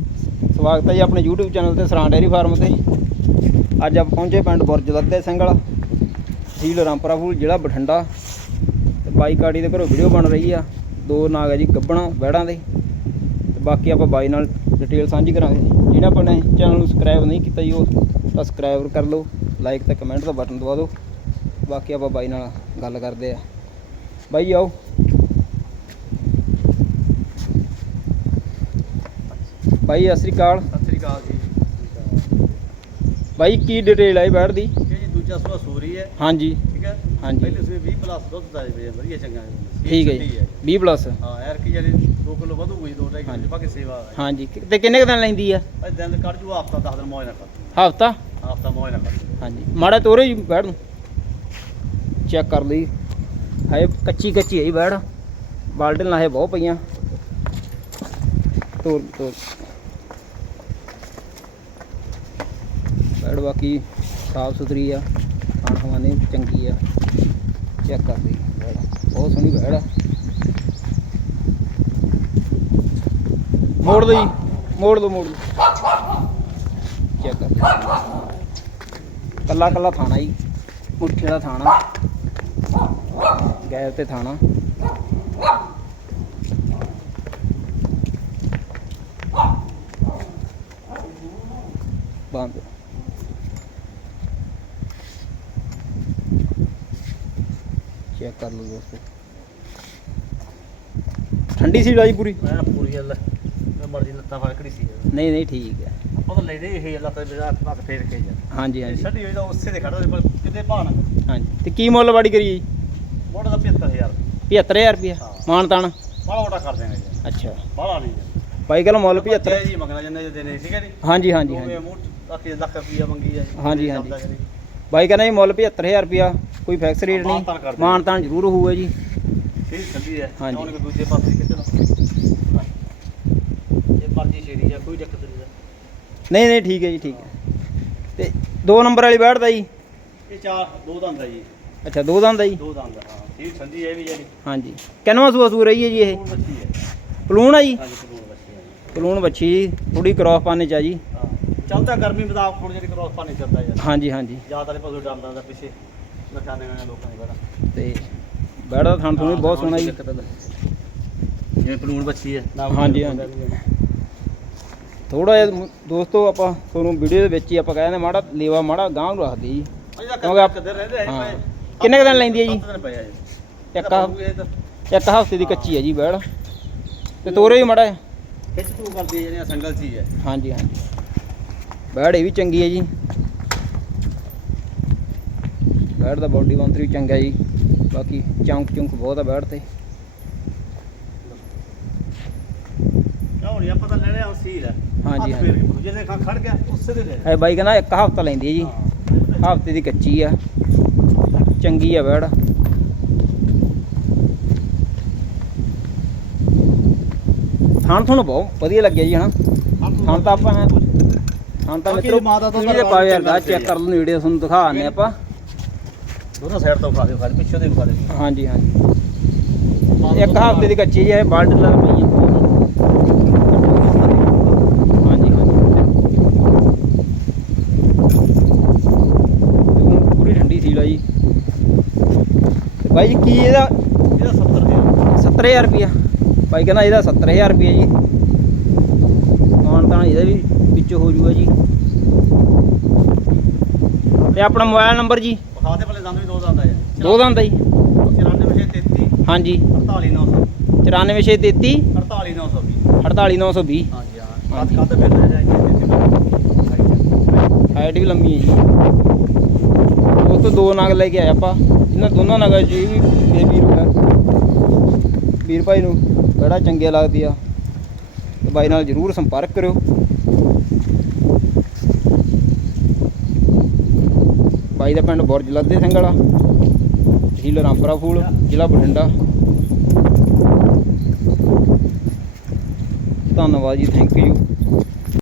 ਸਵਾਗਤ ਹੈ ਜੀ ਆਪਣੇ YouTube ਚੈਨਲ ਤੇ ਸਰਾਂ ਡੇਅਰੀ ਫਾਰਮ ਤੇ। ਅੱਜ ਆਪਾਂ ਪਹੁੰਚੇ ਪਿੰਡ ਬੁਰਜ ਲੱਦੇ ਸਿੰਘਲ ਤਹਿਸੀਲ ਰਾਮਪੁਰਾ ਫੂਲ, ਜ਼ਿਲ੍ਹਾ ਬਠਿੰਡਾ। ਤੇ ਬਾਈ ਕਾੜੀ ਦੇ ਘਰੋਂ ਵੀਡੀਓ ਬਣ ਰਹੀ ਆ। ਦੋ ਨਾਗ ਹੈ ਜੀ, ਗੱਬਣਾ ਵਹਿੜਾਂ ਦੇ। ਤੇ ਬਾਕੀ ਆਪਾਂ ਬਾਈ ਨਾਲ ਡਿਟੇਲ ਸਾਂਝੀ ਕਰਾਂਗੇ। ਜਿਹੜਾ ਆਪਾਂ ਨੇ ਚੈਨਲ ਨੂੰ ਸਬਸਕ੍ਰਾਈਬ ਨਹੀਂ ਕੀਤਾ ਜੀ ਉਹ ਸਬਸਕ੍ਰਾਈਬ ਕਰ ਲਓ ਲਾਈਕ ਤੇ ਕਮੈਂਟ ਦਾ ਬਟਨ ਦਬਾ ਦਿਓ। ਬਾਕੀ ਆਪਾਂ ਬਾਈ ਨਾਲ ਗੱਲ ਕਰਦੇ ਆ। ਬਾਈ ਆਓ। ਬਾਈ ਸਤਿ ਸ੍ਰੀ ਅਕਾਲ। ਸਤਿ ਸ੍ਰੀ ਅਕਾਲ ਜੀ। ਬਾਈ ਕੀ ਡਿਟੇਲ ਹੈ ਬੈੜ ਦੀ? ਜੀ ਦੂਜਾ ਸੂਆ ਸੂਰੀ ਹੈ। ਹਾਂਜੀ। ਠੀਕ ਹੈ? ਹਾਂਜੀ। ਪਹਿਲੇ ਸੂਏ 20 ਪਲੱਸ ਦੁੱਧ ਦਾ ਜੀ ਵਧੀਆ ਚੰਗਾ ਹੈ। ਠੀਕ ਹੈ ਜੀ। 20 ਪਲੱਸ ਹਾਂ ਯਾਰ ਕੀ ਜਿਹੜੀ 2 ਕਿਲੋ ਵਧੂਗੀ 2 2.5 ਹਾਂਜੀ। ਕਿਲੋ ਬਾਕੀ ਸੇਵਾ ਹਾਂਜੀ। ਤੇ ਕਿੰਨੇ ਦਿਨ ਲੈਂਦੀ ਆ? ਅੱਜ ਦਿਨ ਕੱਢ ਜੂ ਹਫਤਾ 10 ਦਿਨ ਮੌਜ ਨਾ ਕਰ ਹਫਤਾ? ਹਫਤਾ ਮੌਜ ਨਾ ਕਰ ਹਾਂਜੀ। ਮਾੜਾ ਤੋਰੇ ਜੀ ਬੈੜ ਨੂੰ। ਚੈੱਕ ਕਰ ਲਈ। ਹਾਏ ਕੱਚੀ ਕੱਚੀ ਹੈ ਜੀ ਬੈੜ ਬਾਲਟਨ ਲਾਹੇ ਬਹੁਤ ਪਈਆਂ। ਤੋਰ ਤੋਰ। ਬੈੜ ਬਾਕੀ ਸਾਫ਼ ਸੁਥਰੀ ਆ ਖਾਣ ਖਵਾਨੇ ਚੰਗੀ ਆ। ਚੈੱਕ ਕਰ ਲਈ ਬੈੜ ਬਹੁਤ ਸੋਹਣੀ ਬੈੜ ਆ। ਮੋੜ ਦੋ ਮੋੜ ਦੋ ਮੋੜ ਦੋ। ਚੈੱਕ ਕਰ ਲਓ ਕੱਲਾ ਕੱਲਾ ਥਾਣਾ ਜੀ ਮੁੱਠੇ ਦਾ ਥਾਣਾ ਗੈਰ ਤੇ ਥਾਣਾ। ਬੰਦ। ਚੈੱਕ ਕਰ ਲਓ ਦੋਸਤੋ। ਠੰਡੀ ਸੀ ਲਾਈ ਪੂਰੀ? ਮੈਂ ਪੂਰੀ ਗੱਲ ਮੈਂ ਮਰਜ਼ੀ ਲੱਤਾਂ ਫੜ ਕੜੀ ਸੀ ਨਹੀਂ ਨਹੀਂ ਠੀਕ ਹੈ। ਆਪਾਂ ਤਾਂ ਲੈਦੇ ਇਹ ਲੱਤ ਮੇਰਾ ਹੱਥ ਫੇਰ ਕੇ ਜਾ ਹਾਂਜੀ ਹਾਂਜੀ। ਛੱਡੀ ਹੋਈ ਤਾਂ ਉਸੇ ਦੇ ਖੜਾ ਪਰ ਕਿਤੇ ਭਾਣ ਹਾਂਜੀ। ਤੇ ਕੀ ਮੁੱਲ ਵਾੜੀ ਕਰੀ ਜੀ? ਮੋੜਾ ਦਾ 75000 75000 ਰੁਪਇਆ? ਹਾਂ। ਮਾਨ ਤਾਨ ਬਾਲਾ ਮੋਟਾ ਕਰ ਦੇਣਾ ਜੀ। ਅੱਛਾ। ਬਾਲਾ ਨਹੀਂ ਬਾਈ ਕਹਿੰਦਾ ਮੁੱਲ 75 ਜੈ ਜੀ ਮੰਗਣਾ ਜਿੰਨੇ ਦੇ ਦੇਣੇ ਠੀਕ ਹੈ ਜੀ? ਹਾਂਜੀ ਹਾਂਜੀ ਹਾਂਜੀ। ਮੂੰਹ ਲੱਖ ਰੁਪਈਆ ਮੰਗੀ ਆ ਹਾਂਜੀ, ਹਾਂਜੀ। ਬਾਈ ਕਹਿੰਦਾ ਜੀ ਮੁੱਲ 75000 ਰੁਪਇਆ। ਕੋਈ ਫਿਕਸ ਰੇਟ ਮਾਨ ਤਾਨ ਕਰ ਨਹੀਂ ਦਿਆਂਗੇ। ਮਾਨ ਤਾਨ ਜ਼ਰੂਰ ਹੋਊਗਾ ਜੀ। ਠੀਕ ਠੰਡੀ ਹੈ ਹਾਂਜੀ। ਹੁਣ ਦੂਜੇ ਪਾਸੇ ਨਾ ਇਹ ਮਰਜ਼ੀ ਸ਼ੇਰੀ ਆ ਕੋਈ ਦਿੱਕਤ ਨਹੀਂ ਨਹੀਂ ਨਹੀਂ ਠੀਕ ਹੈ ਜੀ ਠੀਕ ਹੈ। ਤੇ ਦੋ ਨੰਬਰ ਵਾਲੀ ਬੈਠਦਾ ਜੀ? ਇਹ ਚਾਰ ਦੋ ਦੰਦ ਆ ਜੀ। ਅੱਛਾ ਦੋ ਦੰਦ ਆ ਜੀ? ਦੋ ਦੰਦ ਹਾਂ। ਠੀਕ ਠੰਡੀ ਹੈ ਵੀ ਜਿਹੜੀ। ਹਾਂਜੀ। ਕਿੰਨਵਾਂ ਸੂਆ ਸੂ ਰਹੀ ਹੈ ਜੀ ਇਹ? ਕੋਲ ਬੱਚੀ ਹੈ ਪਲੂਣ ਆ ਜੀ? ਹਾਂਜੀ ਕੋਲ ਬੱਚੀ ਹੈ ਜੀ। ਪਲੂਣ ਬੱਚੀ ਜੀ ਥੋੜੀ ਕ੍ਰੋਸ ਪਾਣੇ ਚ ਆ ਜੀ। ਹਾਂ। ਚੱਲਦਾ ਗਰਮੀ ਬਦਾਮ ਹੁਣ ਜਿਹੜੀ ਕ੍ਰੋਸ ਪਾਣੀ ਚੱਲਦਾ ਯਾਰ। ਹਾਂਜੀ ਹਾਂਜੀ। ਜ਼ਿਆਦਾ ਨਹੀਂ ਪਸ਼ੂ ਡਰਦਾ ਦਾ ਪਿੱਛੇ। ਨਖਾਣੇ ਵਾਲੇ ਲੋਕਾਂ ਦੇ ਤੇ ਥਣ ਬਹੁਤ ਸੋਹਣਾ ਜੀ। ਜਿਵੇਂ ਪਲੂਣ ਬੱਚੀ ਹੈ। ਹਾਂਜੀ, ਹਾਂਜੀ। ਥੋੜਾ ਜਿਹਾ ਦੋਸਤੋ ਆਪਾਂ ਤੁਹਾਨੂੰ ਵੀਡੀਓ ਦੇ ਵਿੱਚ ਹੀ ਆਪਾਂ ਕਹਿੰਦੇ ਮਾੜਾ ਲੇਵਾ ਮਾੜਾ ਗਾਂਹ ਨੂੰ ਰੱਖਦੇ ਜੀ ਕਿਉਂਕਿ ਆਪ- ਕਿੰਨੇ ਕੁ ਦਿਨ ਲੈਂਦੀ ਹੈ ਜੀ? ਇੱਕ ਹਫ਼ਤੇ ਦੀ ਕੱਚੀ ਹੈ ਜੀ ਬੈੜ। ਤੇ ਤੋਰੇ ਵੀ ਮਾੜਾ ਹੈ। ਖਿੱਚ ਤੂ ਕਰਦੀ ਹੈ ਜਿਹੜੀਆਂ ਸੰਗਲ ਚੀਜ਼ ਹੈ ਹਾਂਜੀ ਹਾਂਜੀ। ਬੈੜ ਇਹ ਵੀ ਚੰਗੀ ਹੈ ਜੀ। ਬੈੜ ਦਾ ਬਾਡੀ ਵੀ ਚੰਗਾ ਜੀ। ਬਾਕੀ ਚੌਂਕ ਚੁੰਕ ਬਹੁਤ ਆ ਬੈੜ ਤੇ। ਨਹੀਂ ਆਪਾਂ ਤਾਂ ਲੈ ਲਿਆ ਸੀਲ। ਹੈ ਹਾਂਜੀ, ਹੱਥ ਫੇਰ ਕੇ ਪੁੱਛੋ, ਜਿਹਦੇ ਖਾ ਖੜ ਗਿਆ ਉਸੇ ਦੇ ਲੈ ਇਹ ਬਾਈ ਕਹਿੰਦਾ ਇੱਕ ਹਫ਼ਤਾ ਲੈਂਦੀ ਹੈ ਜੀ। ਹਾਂ। ਹਫ਼ਤੇ ਦੀ ਕੱਚੀ ਆ। ਚੰਗੀ ਆ ਬੈੜ ਥਾਣ ਤੁਹਾਨੂੰ ਬਹੁਤ ਵਧੀਆ ਲੱਗਿਆ ਜੀ ਹਨਾ? ਹੁਣ ਤਾਂ ਆਪਾਂ ਹੁਣ ਤਾਂ ਮਿੱਤਰੋ ਮਾਤਾ ਤੋਂ ਵੀਡੀਓ ਯਾਰ ਚੈੱਕ ਕਰ ਲਓ ਨੇੜੇ ਤੁਹਾਨੂੰ ਦਿਖਾ ਆਨੇ ਆਪਾਂ। ਦੋਨੋਂ ਸਾਈਡ ਤੋਂ ਖਾ ਦਿਓ ਖਾਲੀ ਪਿੱਛੇ ਦੇ ਖਾ ਦਿਓ ਹਾਂਜੀ ਹਾਂਜੀ। ਇੱਕ ਹਫ਼ਤੇ ਦੀ ਕੱਚੀ ਜੀ ਇਹ ਬਾਲਟ ਲਾ ਪਈ ਹੈ। ਹਾਂਜੀ ਹਾਂਜੀ। ਪੂਰੀ ਠੰਡੀ ਸੀ ਜੀ ਤੇ ਬਾਈ ਜੀ ਕੀ ਇਹਦਾ? ਇਹਦਾ 70 ਹੈ 70000 ਰੁਪਿਆ ਬਾਈ ਕਹਿੰਦਾ ਇਹਦਾ 70000 ਰੁਪਿਆ ਜੀ। ਮਾਨ ਤਾਂ ਇਹਦਾ ਵੀ ਵਿੱਚ ਹੋ ਜੂਗਾ ਜੀ। ਤੇ ਆਪਣਾ ਮੋਬਾਈਲ ਨੰਬਰ ਜੀ? ਵਿਖਾ ਦੇ ਭਲੇ ਦੰਦ ਵੀ ਦੋ ਦੰਦ ਆ। ਜੀ ਦੋ ਦੰਦ ਦਾ ਜੀ। 94633 ਹਾਂਜੀ। 48900 94633 48920 48920 ਹਾਂਜੀ ਹਾਂ। ਕੱਦ ਕੱਦ ਫਿਰ ਲੈ ਜਾਈਏ ਹਾਈਟ ਵੀ ਲੰਮੀ ਹੈ ਜੀ। ਉਸ ਤੋਂ ਦੋ ਨਗ ਲੈ ਕੇ ਆਏ ਆਪਾਂ। ਇਹਨਾਂ ਦੋਨਾਂ ਨਗਾਂ ਇਹ ਵੀ ਵੀਰ ਹੈ ਵੀਰ ਭਾਈ ਨੂੰ ਬੜਾ ਚੰਗੇ ਲੱਗਦੀ ਆ। ਤੇ ਬਾਈ ਨਾਲ ਜਰੂਰ ਸੰਪਰਕ ਕਰਿਓ। ਬਾਈ ਦਾ ਪਿੰਡ ਬੁਰਜ ਲੱਦੇ ਸਿੰਘ ਵਾਲਾ ਤਹਿਸੀਲ ਰਾਮਪੁਰਾ ਫੂਲ, ਜ਼ਿਲ੍ਹਾ ਬਠਿੰਡਾ। ਧੰਨਵਾਦ ਜੀ ਥੈਂਕ ਯੂ